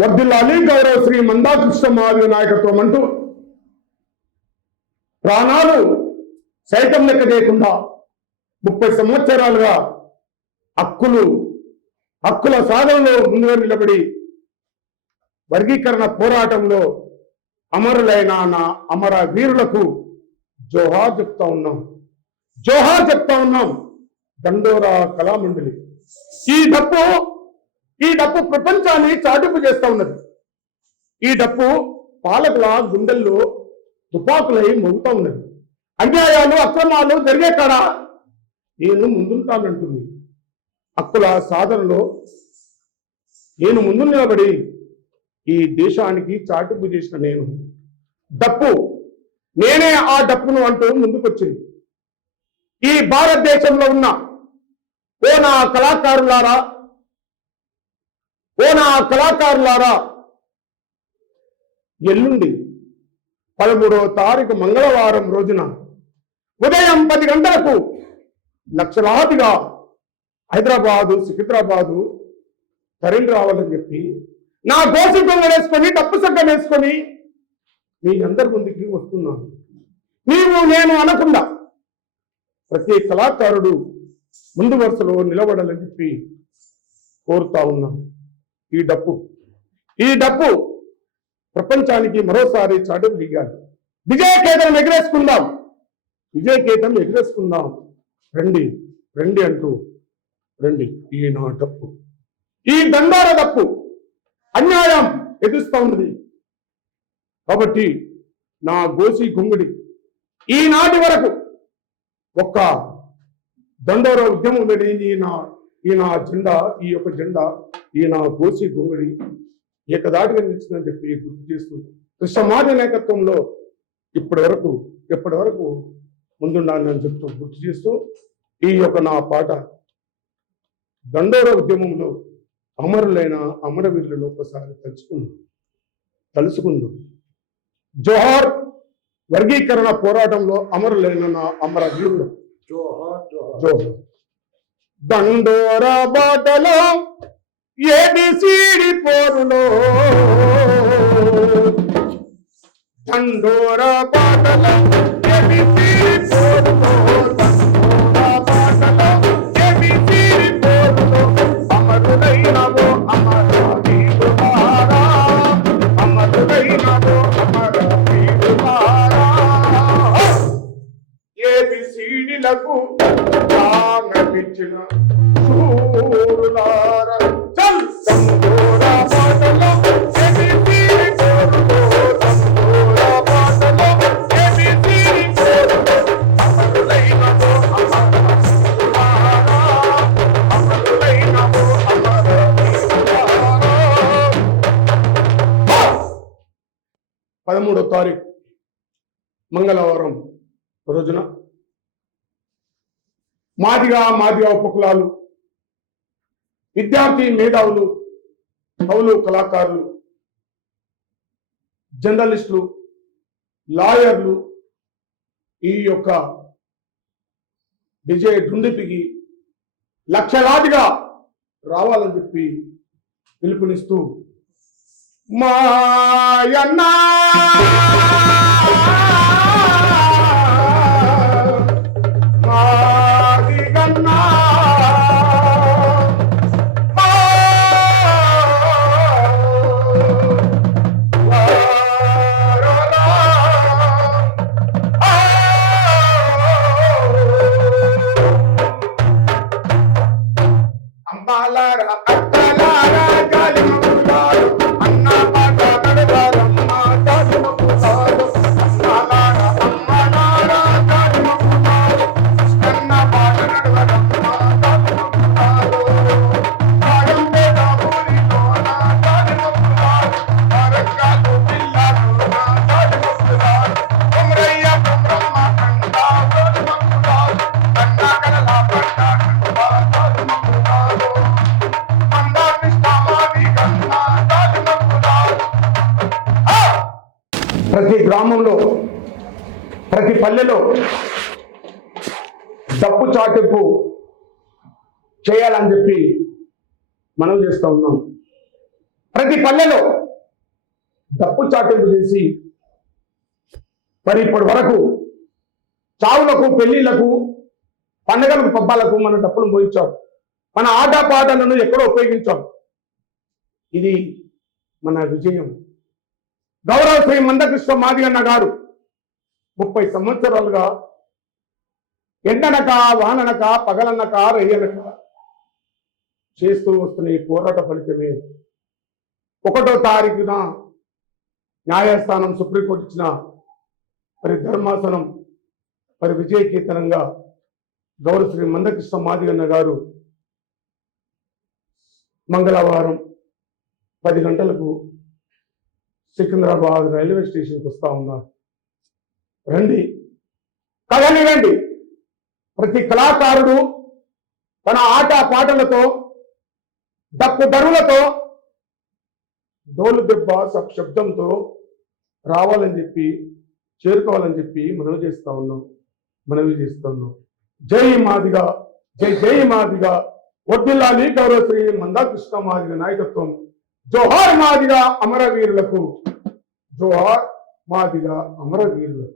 వర్ధిల్లాలి గౌరవ శ్రీ మందాకృష్ణ మహాదేవ నాయకత్వం అంటూ ప్రాణాలు సైతం లెక్క చేయకుండా 30 సంవత్సరాలుగా హక్కుల సాధనలో ముందుగా నిలబడి వర్గీకరణ పోరాటంలో అమరులైన నా అమర వీరులకు జోహార్ చెప్తా ఉన్నాం. దండోరా కళామండలి ఈ డప్పు ప్రపంచాన్ని చాటింపు చేస్తా ఉన్నది. ఈ డప్పు పాలకుల గుండెల్లో తుపాకులై మోగుతా ఉన్నది. అన్యాయాలు అక్రమాలు జరిగే కాడ నేను ముందుంటానంటుంది. హక్కుల సాధనలో నేను ముందు నిలబడి ఈ దేశానికి చాటింపు చేసిన నేనే ఆ డప్పును అంటూ ముందుకొచ్చింది. ఈ భారతదేశంలో ఉన్న ఓ నా కళాకారులారా ఎల్లుండి 13వ తారీఖు మంగళవారం రోజున ఉదయం 10 గంటలకు లక్షలాదిగా హైదరాబాదు సికింద్రాబాదు తరలి రావాలని చెప్పి నా గోసి వేసుకొని డప్పు సంఘం వేసుకొని మీ అందరి ముందుకి వస్తున్నాను. నేను అనకుండా ప్రతి కళాకారుడు ముందు వరుసలో నిలబడాలని చెప్పి కోరుతా ఉన్నాను. ఈ డప్పు ప్రపంచానికి మరోసారి చాటుకు దిగాలి. విజయకేతం ఎగరేసుకుందాం. రండి అంటూ రండి. ఈ నా డప్పు, ఈ దండాల డప్పు అన్యాయం ఎదురుస్తూ ఉన్నది. కాబట్టి నా గోసి గుంగుడి ఈనాటి వరకు ఒక్క దండోర ఉద్యమం ఈ నా జెండా, ఈ యొక్క జెండా, ఈ నా గోసి గుంగుడి ఏకదాటిగా నిలిచిందని చెప్పి గుర్తు చేస్తూ కృష్ణమాది నాయకత్వంలో ఇప్పటి వరకు ముందుండాలని అని చెప్తూ గుర్తు చేస్తూ ఈ యొక్క నా పాట దండోర ఉద్యమంలో అమరులైన అమరవీరులను ఒకసారి తలుసుకుందాం. జోహార్ వర్గీకరణ పోరాటంలో అమరులైన నా అమర వీరులు. జోహార్. దండోర బాటలో ఏబిసిడి పోరులో, దండోర బాటలో ఏబిసిడి పోరులో, అమరులైనవో అమర వీరులారా, ఏబిసిడిలకు ప్రాణమిచ్చిన శూరులారా. పదమూడవ తారీఖు మంగళవారం రోజున మాదిగా ఉపకులాలు, విద్యార్థి మేధావులు, కవులు, కళాకారులు, జర్నలిస్టులు, లాయర్లు ఈ యొక్క విజయ దుండిపికి లక్షలాదిగా రావాలని చెప్పి పిలుపునిస్తూ మాయన్నా మాదిగన్నా అంబాలారా అక్కలారా గాలిమూలారు అన్నా పాట నడవారమ్మ గాలిమూలారు అన్నాలారా అమ్మలారా గాలిమూలారు కన్న పాట నడవరమ్మ గాలిమూలారు కాయం వేద ఊరిలోన గాలిమూలారు అరకాలు పిల్లాలోన గాలిమూలారు కుమ్రయ్య కుమ్రమ్మ కండ గాలిమూలారు అన్నా కలలా పంట ప్రతి గ్రామంలో, ప్రతి పల్లెలో డప్పు చాటింపు చేయాలని చెప్పి మనం చేస్తూ ఉన్నాం. ప్రతి పల్లెలో డప్పు చాటింపు చేసి మరి ఇప్పటి వరకు చావులకు, పెళ్లిళ్లకు, పండగలకు, పబ్బాలకు మన డప్పులు మోయించాం. మన ఆట పాటలను ఎక్కడో ఉపయోగించాం. ఇది మన విజయం. గౌరవ శ్రీ మందకృష్ణ మాదిగన్న గారు 30 సంవత్సరాలుగా ఎండనక, వాననక, పగలనక, రేయనక చేస్తూ వస్తున్న ఈ పోరాట ఫలితమే 1వ తారీఖున న్యాయస్థానం, సుప్రీంకోర్టు ఇచ్చిన మరి ధర్మాసనం మరి విజయకేతనంగా గౌరవ శ్రీ మందకృష్ణ మాదిగన్న గారు మంగళవారం 10 గంటలకు సికింద్రాబాద్ రైల్వే స్టేషన్కి వస్తా ఉన్నారు. రండి, కథని రండి. ప్రతి కళాకారుడు తన ఆట పాటలతో, డప్పు దరువులతో, డోలు దెబ్బ శబ్దంతో రావాలని చెప్పి, చేరుకోవాలని చెప్పి మనవి చేస్తా ఉన్నాం. జై మాదిగ, జై జై మాదిగ. వర్ధిల్లాలి గౌరవ శ్రీ మందకృష్ణ మాదిగ నాయకత్వం. జోహార్ మాదిగ అమరవీరులకు, జోహార్ మాదిగ అమరవీరులకు.